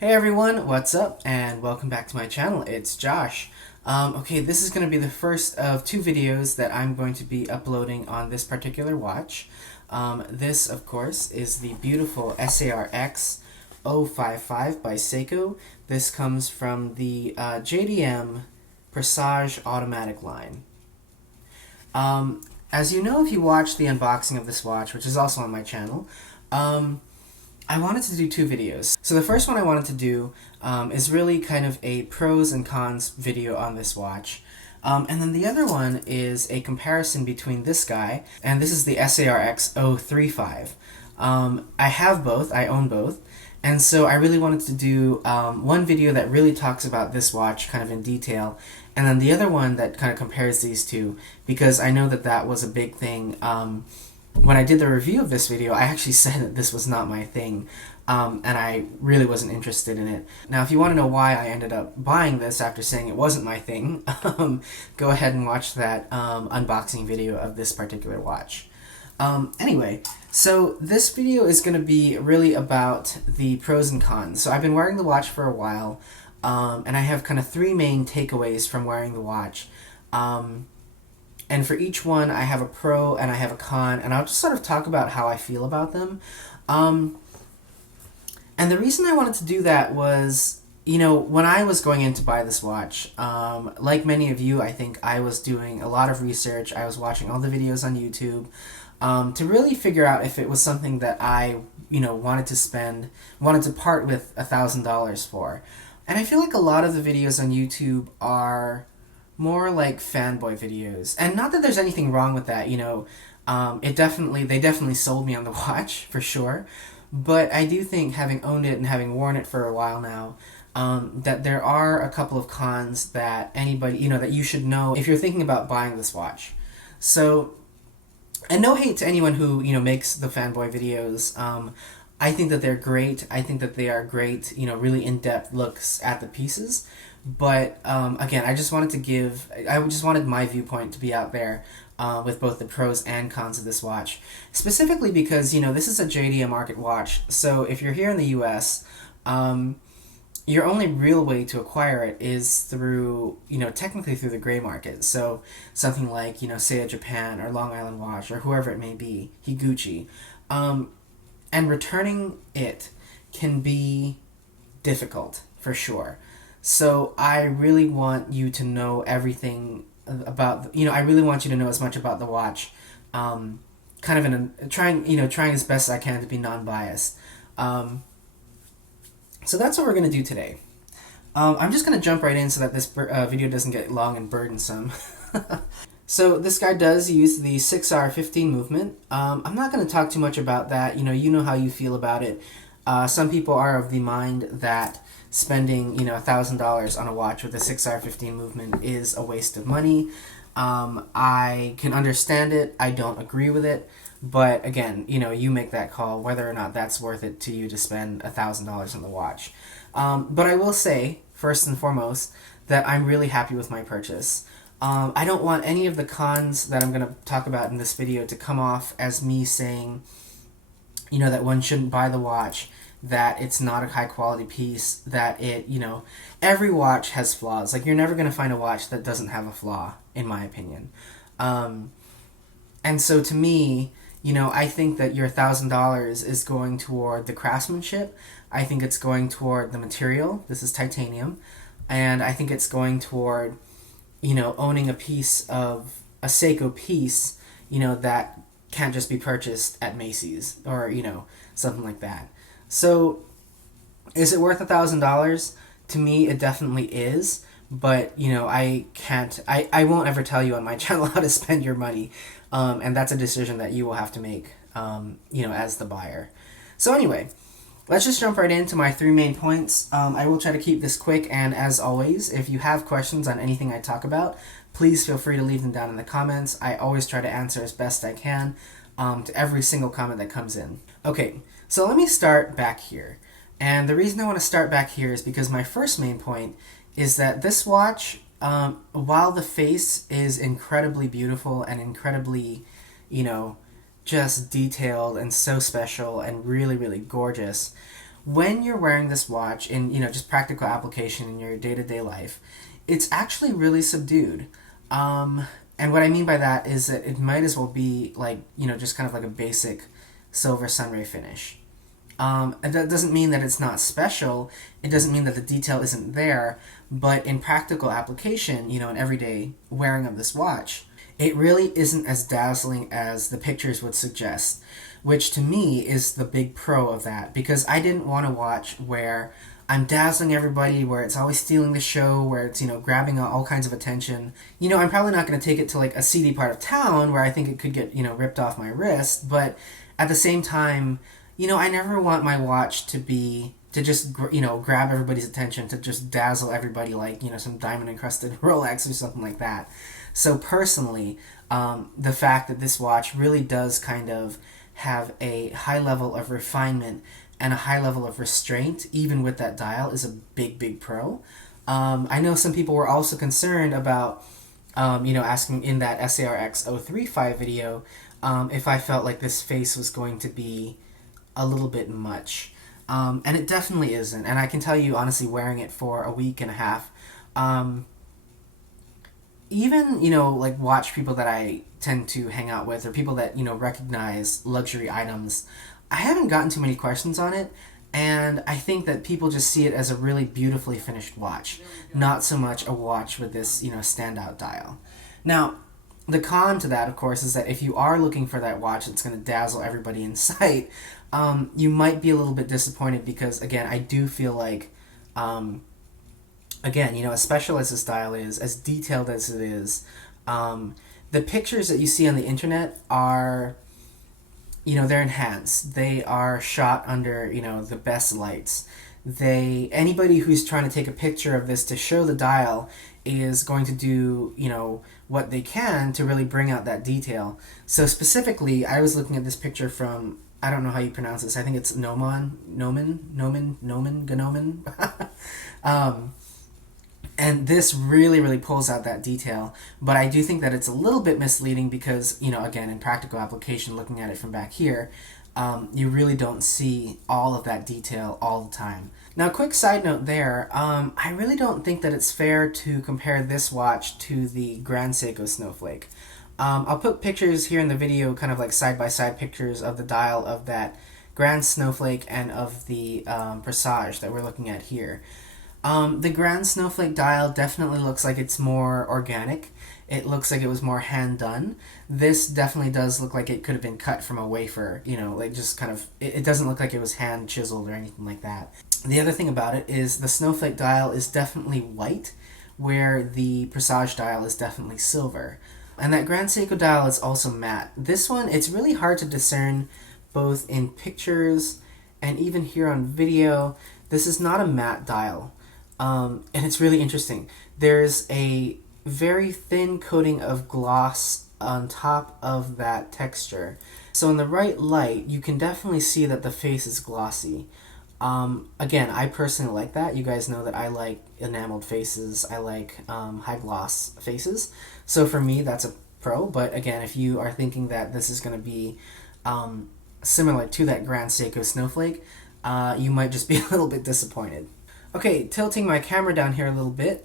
Hey everyone, what's up? And welcome back to my channel. It's Josh. Okay, this is going to be the first of two videos that I'm going to be uploading on this particular watch. This, of course, is the beautiful SARX055 by Seiko. This comes from the JDM Presage automatic line. As you know, if you watched the unboxing of this watch, which is also on my channel, I wanted to do two videos. So the first one I wanted to do is really kind of a pros and cons video on this watch. And then the other one is a comparison between this guy, and this is the SARX035. I have both, I own both, and so I really wanted to do one video that really talks about this watch kind of in detail, and then the other one that kind of compares these two, because I know that that was a big thing. When I did the review of this video, I actually said that this was not my thing, and I really wasn't interested in it. Now, if you want to know why I ended up buying this after saying it wasn't my thing, go ahead and watch that unboxing video of this particular watch. Anyway, so this video is going to be really about the pros and cons. So I've been wearing the watch for a while, and I have kind of three main takeaways from wearing the watch. And for each one, I have a pro and I have a con, and I'll just sort of talk about how I feel about them. And the reason I wanted to do that was, you know, when I was going in to buy this watch, like many of you, I think I was doing a lot of research. I was watching all the videos on YouTube to really figure out if it was something that I, you know, wanted to part with $1,000 for. And I feel like a lot of the videos on YouTube are more like fanboy videos, and not that there's anything wrong with that. You know, they definitely sold me on the watch for sure. But I do think, having owned it and having worn it for a while now, that there are a couple of cons that anybody, you know, that you should know if you're thinking about buying this watch. So, and no hate to anyone who, you know, makes the fanboy videos. I think that they're great. I think that they are great, you know, really in-depth looks at the pieces. But again, I just wanted my viewpoint to be out there with both the pros and cons of this watch. Specifically because, you know, this is a JDM market watch. So if you're here in the US, your only real way to acquire it is through, you know, technically through the gray market. So something like, you know, say a Japan or Long Island Watch or whoever it may be, Higuchi. And returning it can be difficult, for sure. So I really want you to know everything about, you know, I really want you to know as much about the watch, kind of trying as best as I can to be non-biased. So that's what we're going to do today. I'm just going to jump right in so that this video doesn't get long and burdensome. So this guy does use the 6R15 movement. I'm not going to talk too much about that. You know how you feel about it. Some people are of the mind that spending, you know, $1,000 on a watch with a 6R15 movement is a waste of money. I can understand it. I don't agree with it. But again, you know, you make that call whether or not that's worth it to you to spend $1,000 on the watch. But I will say, first and foremost, that I'm really happy with my purchase. I don't want any of the cons that I'm going to talk about in this video to come off as me saying, you know, that one shouldn't buy the watch, that it's not a high quality piece, that it, you know, every watch has flaws. Like, you're never going to find a watch that doesn't have a flaw, in my opinion. And so to me, you know, I think that your $1,000 is going toward the craftsmanship. I think it's going toward the material. This is titanium. And I think it's going toward, you know, owning a piece of a Seiko piece, you know, that can't just be purchased at Macy's or, you know, something like that. So, is it worth $1,000? To me, it definitely is. But, you know, I won't ever tell you on my channel how to spend your money. And that's a decision that you will have to make, you know, as the buyer. So anyway, let's just jump right into my three main points. I will try to keep this quick, and as always, if you have questions on anything I talk about, please feel free to leave them down in the comments. I always try to answer as best I can to every single comment that comes in. Okay, so let me start back here. And the reason I want to start back here is because my first main point is that this watch, while the face is incredibly beautiful and incredibly, you know, just detailed and so special and really, really gorgeous, when you're wearing this watch in, just practical application in your day-to-day life, it's actually really subdued. And what I mean by that is that it might as well be like, just kind of like a basic silver sunray finish. And that doesn't mean that it's not special. It doesn't mean that the detail isn't there. But in practical application, in everyday wearing of this watch, it really isn't as dazzling as the pictures would suggest, which to me is the big pro of that, because I didn't want to watch where I'm dazzling everybody, where it's always stealing the show, where it's, grabbing all kinds of attention. I'm probably not going to take it to like a seedy part of town where I think it could get, ripped off my wrist, but at the same time, I never want my watch to just, grab everybody's attention, to just dazzle everybody like, some diamond encrusted Rolex or something like that. So personally, the fact that this watch really does kind of have a high level of refinement and a high level of restraint, even with that dial, is a big, big pro. I know some people were also concerned about, asking in that SARX055 video if I felt like this face was going to be a little bit much. And it definitely isn't. And I can tell you, honestly, wearing it for a week and a half, even, like watch people that I tend to hang out with, or people that, recognize luxury items, I haven't gotten too many questions on it, and I think that people just see it as a really beautifully finished watch, not so much a watch with this, standout dial. Now, the con to that, of course, is that if you are looking for that watch that's going to dazzle everybody in sight, you might be a little bit disappointed because, again, I do feel like, as special as this dial is, as detailed as it is, the pictures that you see on the internet are, they're enhanced. They are shot under, the best lights. Anybody who's trying to take a picture of this to show the dial is going to do, what they can to really bring out that detail. So specifically, I was looking at this picture from, I don't know how you pronounce this. I think it's Gnomon. And this really, really pulls out that detail. But I do think that it's a little bit misleading because, again, in practical application, looking at it from back here, you really don't see all of that detail all the time. Now, quick side note there, I really don't think that it's fair to compare this watch to the Grand Seiko Snowflake. I'll put pictures here in the video, kind of like side-by-side pictures of the dial of that Grand Snowflake and of the Presage that we're looking at here. The Grand Snowflake dial definitely looks like it's more organic. It looks like it was more hand done. This definitely does look like it could have been cut from a wafer, like just kind of, it doesn't look like it was hand chiseled or anything like that. The other thing about it is the Snowflake dial is definitely white, where the Presage dial is definitely silver. And that Grand Seiko dial is also matte. This one, it's really hard to discern both in pictures and even here on video. This is not a matte dial. And it's really interesting. There's a very thin coating of gloss on top of that texture. So in the right light, you can definitely see that the face is glossy. Again, I personally like that. You guys know that I like enameled faces. I like high gloss faces. So for me, that's a pro. But again, if you are thinking that this is going to be similar to that Grand Seiko Snowflake, you might just be a little bit disappointed. Okay, tilting my camera down here a little bit.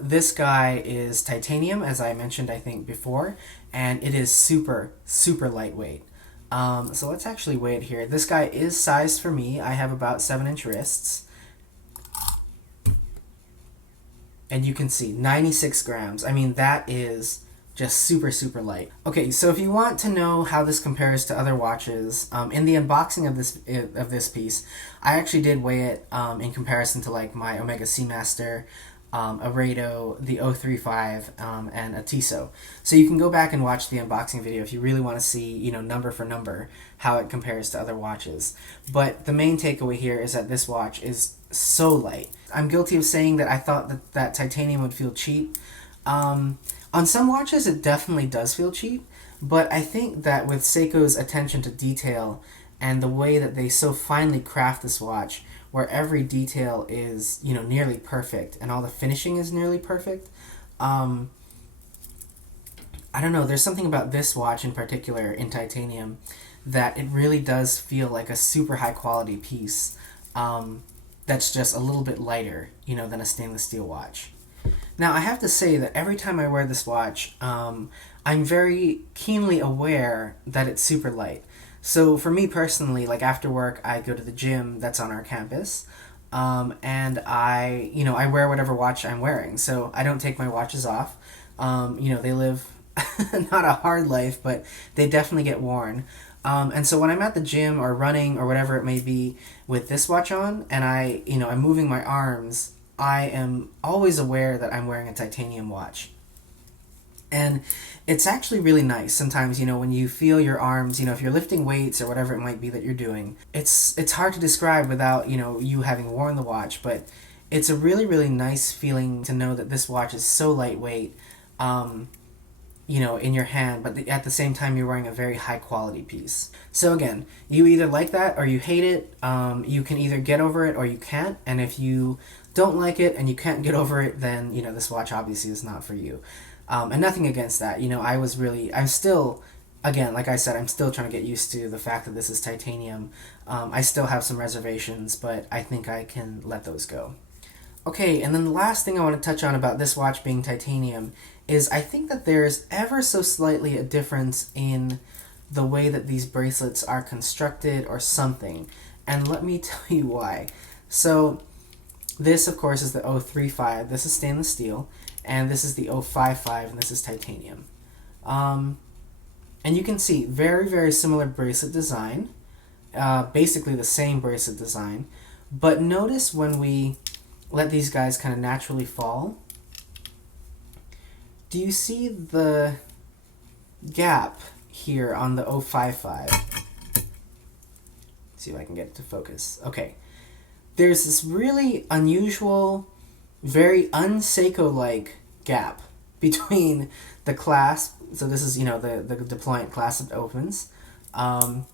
This guy is titanium, as I mentioned, I think, before, and it is super, super lightweight. So let's actually weigh it here. This guy is sized for me. I have about 7-inch wrists. And you can see 96 grams. I mean, that is just super, super light. Okay, so if you want to know how this compares to other watches, in the unboxing of this piece, I actually did weigh it in comparison to like my Omega Seamaster, a Rado, the 035, and a Tissot. So you can go back and watch the unboxing video if you really want to see, number for number, how it compares to other watches. But the main takeaway here is that this watch is so light. I'm guilty of saying that I thought that titanium would feel cheap. On some watches, it definitely does feel cheap, but I think that with Seiko's attention to detail and the way that they so finely craft this watch, where every detail is, nearly perfect and all the finishing is nearly perfect, I don't know, there's something about this watch in particular in titanium that it really does feel like a super high quality piece. that's just a little bit lighter, than a stainless steel watch. Now, I have to say that every time I wear this watch, I'm very keenly aware that it's super light. So for me personally, like after work, I go to the gym that's on our campus, and I wear whatever watch I'm wearing. So I don't take my watches off. They live not a hard life, but they definitely get worn. And so when I'm at the gym or running or whatever it may be with this watch on, and I'm moving my arms, I am always aware that I'm wearing a titanium watch. And it's actually really nice sometimes, when you feel your arms, if you're lifting weights or whatever it might be that you're doing. It's hard to describe without, you having worn the watch, but it's a really, really nice feeling to know that this watch is so lightweight, in your hand, but at the same time you're wearing a very high quality piece. So again, you either like that or you hate it. You can either get over it or you can't, and if you don't like it and you can't get over it, then this watch obviously is not for you. And nothing against that. I'm still, again, like I said, I'm still trying to get used to the fact that this is titanium. I still have some reservations, but I think I can let those go. Okay, and then the last thing I want to touch on about this watch being titanium is I think that there's ever so slightly a difference in the way that these bracelets are constructed or something. And let me tell you why. So this, of course, is the 035. This is stainless steel. And this is the 055, and this is titanium. And you can see very, very similar bracelet design. Basically the same bracelet design. But notice when we let these guys kind of naturally fall, do you see the gap here on the 055? Let's see if I can get it to focus. Okay. There's this really unusual, very un-Seiko-like gap between the clasp. So this is, the deployant clasp opens, and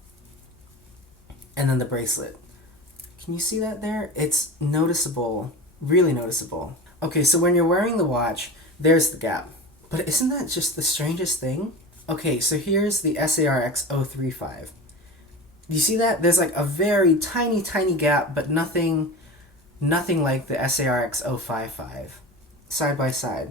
then the bracelet. Can you see that there? It's noticeable, really noticeable. Okay, so when you're wearing the watch, there's the gap. But isn't that just the strangest thing? Okay, so here's the SARX035. You see that? There's like a very tiny, tiny gap, but nothing like the SARX055. Side by side.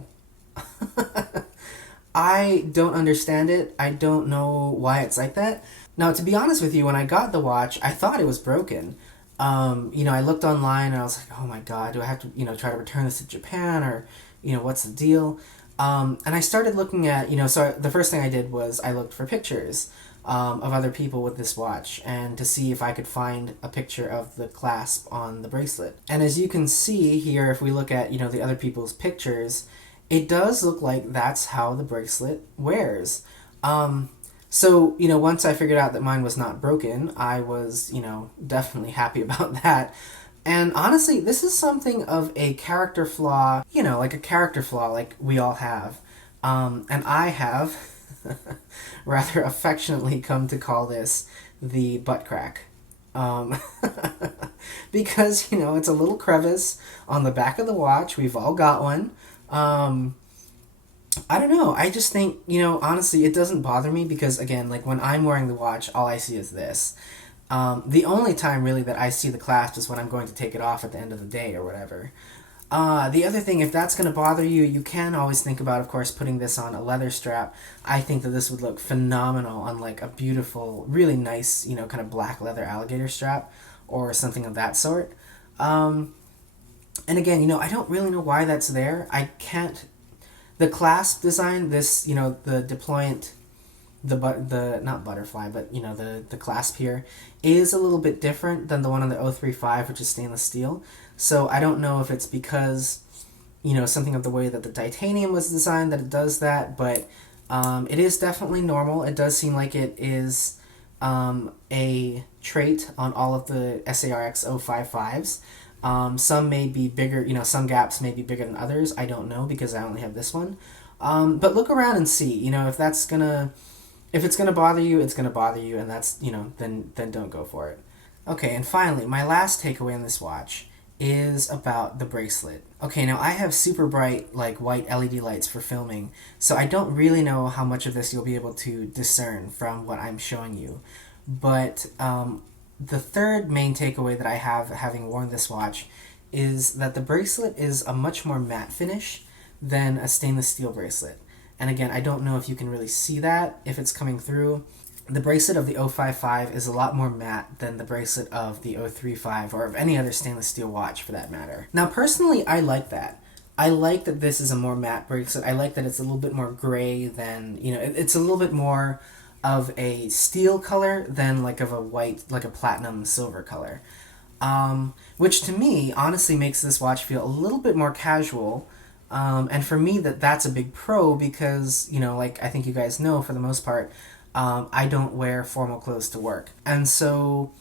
I don't understand it. I don't know why it's like that. Now, to be honest with you, when I got the watch, I thought it was broken. I looked online and I was like, oh my god, do I have to, try to return this to Japan, or, what's the deal? And I started looking at, so the first thing I did was I looked for pictures of other people with this watch, and to see if I could find a picture of the clasp on the bracelet. And as you can see here, if we look at, the other people's pictures, it does look like that's how the bracelet wears. So, once I figured out that mine was not broken, I was, definitely happy about that. And honestly, this is something of a character flaw, like a character flaw like we all have. And I have rather affectionately come to call this the butt crack. Because, it's a little crevice on the back of the watch. We've all got one. I don't know. I just think, honestly, it doesn't bother me because, again, like when I'm wearing the watch, all I see is this. The only time really that I see the clasp is when I'm going to take it off at the end of the day or whatever. The other thing, if that's going to bother you, you can always think about, of course, putting this on a leather strap. I think that this would look phenomenal on like a beautiful, really nice, kind of black leather alligator strap or something of that sort. And again, I don't really know why that's there. I can't... The clasp design, this, the deployant, the not butterfly, but, the clasp here is a little bit different than the one on the 035, which is stainless steel. So I don't know if it's because, something of the way that the titanium was designed that it does that, but it is definitely normal. It does seem like it is a trait on all of the SARX055s. Some may be bigger, some gaps may be bigger than others. I don't know because I only have this one. But look around and see, if it's gonna bother you, it's gonna bother you, and that's, then don't go for it. Okay, and finally, my last takeaway on this watch is about the bracelet. Okay, now I have super bright, like, white LED lights for filming, so I don't really know how much of this you'll be able to discern from what I'm showing you. But, the third main takeaway that I have having worn this watch is that the bracelet is a much more matte finish than a stainless steel bracelet. And again, I don't know if you can really see that, if it's coming through. The bracelet of the 055 is a lot more matte than the bracelet of the 035 or of any other stainless steel watch for that matter. Now personally, I like that. I like that this is a more matte bracelet. I like that it's a little bit more gray than, it's a little bit more of a steel color than like of a white, like a platinum silver color. Which to me honestly makes this watch feel a little bit more casual. And for me, that's a big pro because, like I think you guys know, for the most part, I don't wear formal clothes to work. And so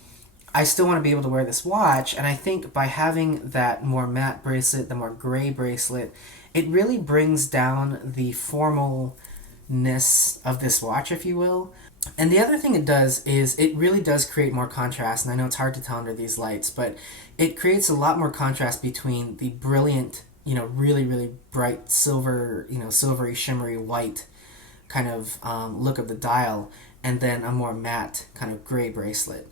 I still want to be able to wear this watch, and I think by having that more matte bracelet, the more gray bracelet, it really brings down the formalness of this watch, if you will. And the other thing it does is it really does create more contrast, and I know it's hard to tell under these lights, but it creates a lot more contrast between the brilliant, really, really bright silver, silvery, shimmery white kind of look of the dial, and then a more matte kind of gray bracelet.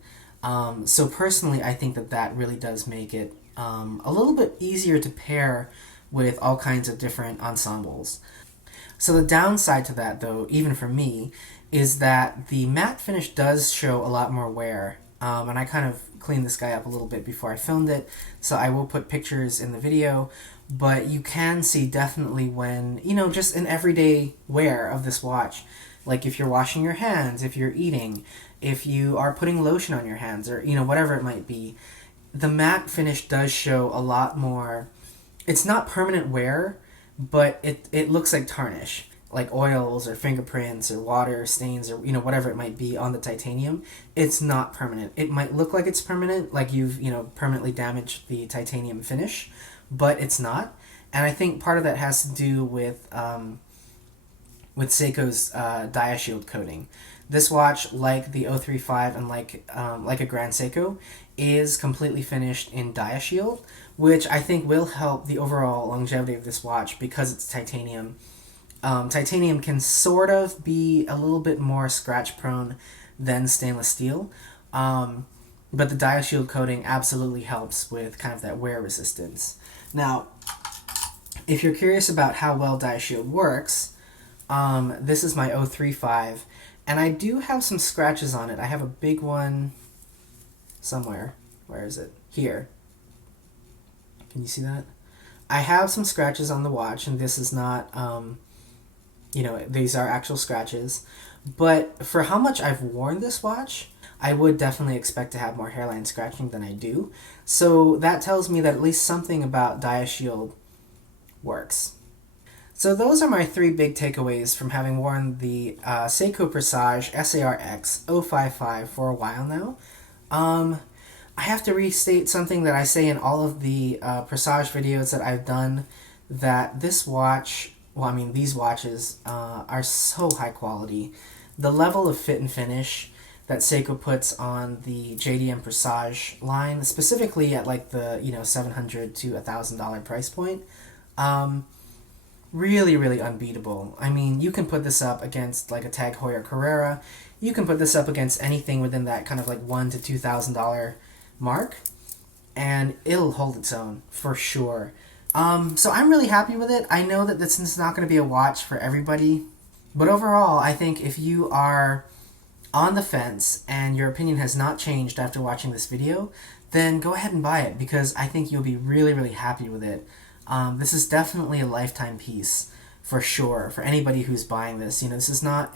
So personally, I think that really does make it a little bit easier to pair with all kinds of different ensembles. So the downside to that, though, even for me, is that the matte finish does show a lot more wear. And I kind of cleaned this guy up a little bit before I filmed it, so I will put pictures in the video. But you can see definitely when, just in everyday wear of this watch, like if you're washing your hands, if you're eating, if you are putting lotion on your hands, or, whatever it might be, the matte finish does show a lot more. It's not permanent wear, but it looks like tarnish, like oils or fingerprints or water stains or, whatever it might be on the titanium. It's not permanent. It might look like it's permanent, like you've, permanently damaged the titanium finish, but it's not. And I think part of that has to do with Seiko's Diashield coating. This watch, like the 035 and like a Grand Seiko, is completely finished in Diashield, which I think will help the overall longevity of this watch because it's titanium. Titanium can sort of be a little bit more scratch prone than stainless steel, but the Diashield coating absolutely helps with kind of that wear resistance. Now, if you're curious about how well Diashield works, this is my 035, and I do have some scratches on it. I have a big one somewhere. Where is it? Here. Can you see that? I have some scratches on the watch, and this is not, these are actual scratches. But for how much I've worn this watch, I would definitely expect to have more hairline scratching than I do. So that tells me that at least something about Diashield works. So those are my three big takeaways from having worn the Seiko Presage SARX055 for a while now. I have to restate something that I say in all of the Presage videos that I've done, that this watch, these watches are so high quality. The level of fit and finish that Seiko puts on the JDM Presage line, specifically at like the $700 to $1,000 price point, really, really unbeatable. I mean, you can put this up against like a Tag Heuer Carrera. You can put this up against anything within that kind of like $1,000 to $2,000 mark, and it'll hold its own for sure. So I'm really happy with it. I know that this is not going to be a watch for everybody, but overall, I think if you are on the fence and your opinion has not changed after watching this video, then go ahead and buy it, because I think you'll be really, really happy with it. This is definitely a lifetime piece for sure for anybody who's buying this. This is not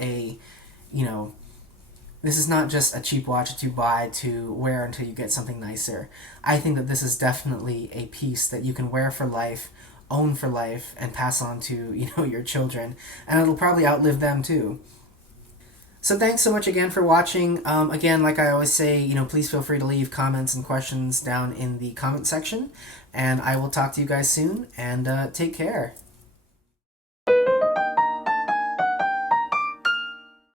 this is not just a cheap watch that you buy to wear until you get something nicer. I think that this is definitely a piece that you can wear for life, own for life, and pass on to, your children, and it'll probably outlive them too. So thanks so much again for watching. Again, like I always say, please feel free to leave comments and questions down in the comment section, and I will talk to you guys soon, and take care.